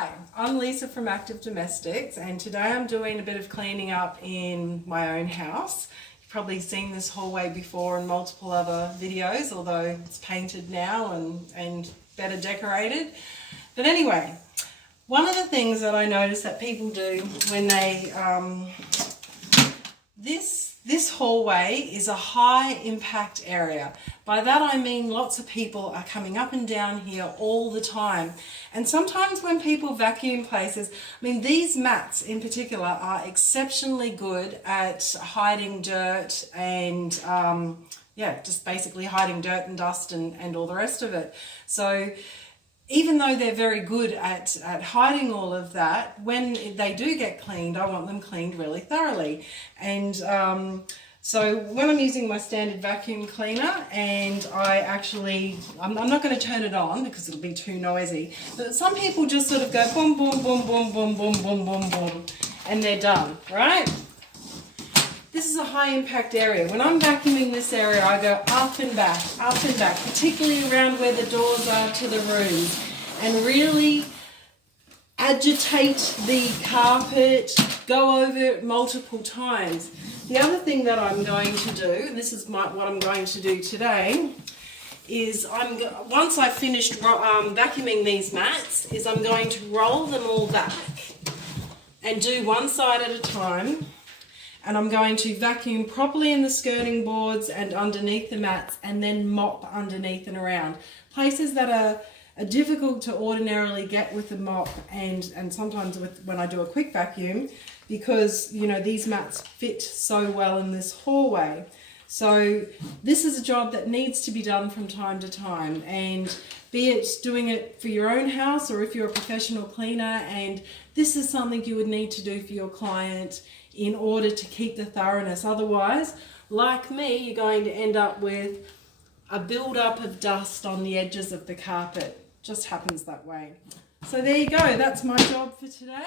Hi, I'm Lisa from Active Domestics, and today I'm doing a bit of cleaning up in my own house. You've probably seen this hallway before in multiple other videos, although it's painted now and better decorated. But anyway, one of the things that I notice that people do when they this hallway is a high impact area. By that I mean lots of people are coming up and down here all the time. And sometimes when people vacuum places, I mean these mats in particular are exceptionally good at hiding dirt and just basically hiding dirt and dust and all the rest of it. So even though they're very good at hiding all of that, when they do get cleaned, I want them cleaned really thoroughly. And so when I'm using my standard vacuum cleaner, and I'm not going to turn it on because it'll be too noisy, but some people just sort of go boom, boom, boom, boom, boom, boom, boom, boom, boom, and they're done, right? This is a high impact area. When I'm vacuuming this area, I go up and back, particularly around where the doors are to the rooms, and really agitate the carpet, go over it multiple times. The other thing that I'm going to do, and this is what I'm going to do today, is once I've finished vacuuming these mats, is I'm going to roll them all back and do one side at a time. And I'm going to vacuum properly in the skirting boards and underneath the mats, and then mop underneath and around. Places that are difficult to ordinarily get with a mop and sometimes when I do a quick vacuum, because you know these mats fit so well in this hallway. So this is a job that needs to be done from time to time, and be it doing it for your own house or if you're a professional cleaner, and this is something you would need to do for your client in order to keep the thoroughness. Otherwise, like me, you're going to end up with a build-up of dust on the edges of the carpet. Just happens that way. So there you go, that's my job for today.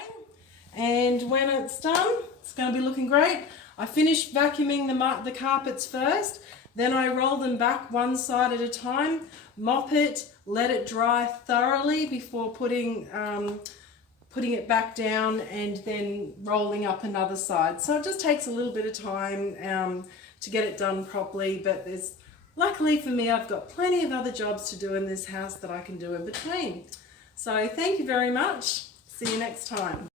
And when it's done, it's going to be looking great. I finish vacuuming the carpets first, then I roll them back one side at a time, mop it, let it dry thoroughly before putting it back down and then rolling up another side. So it just takes a little bit of time to get it done properly, but luckily for me, I've got plenty of other jobs to do in this house that I can do in between. So thank you very much. See you next time.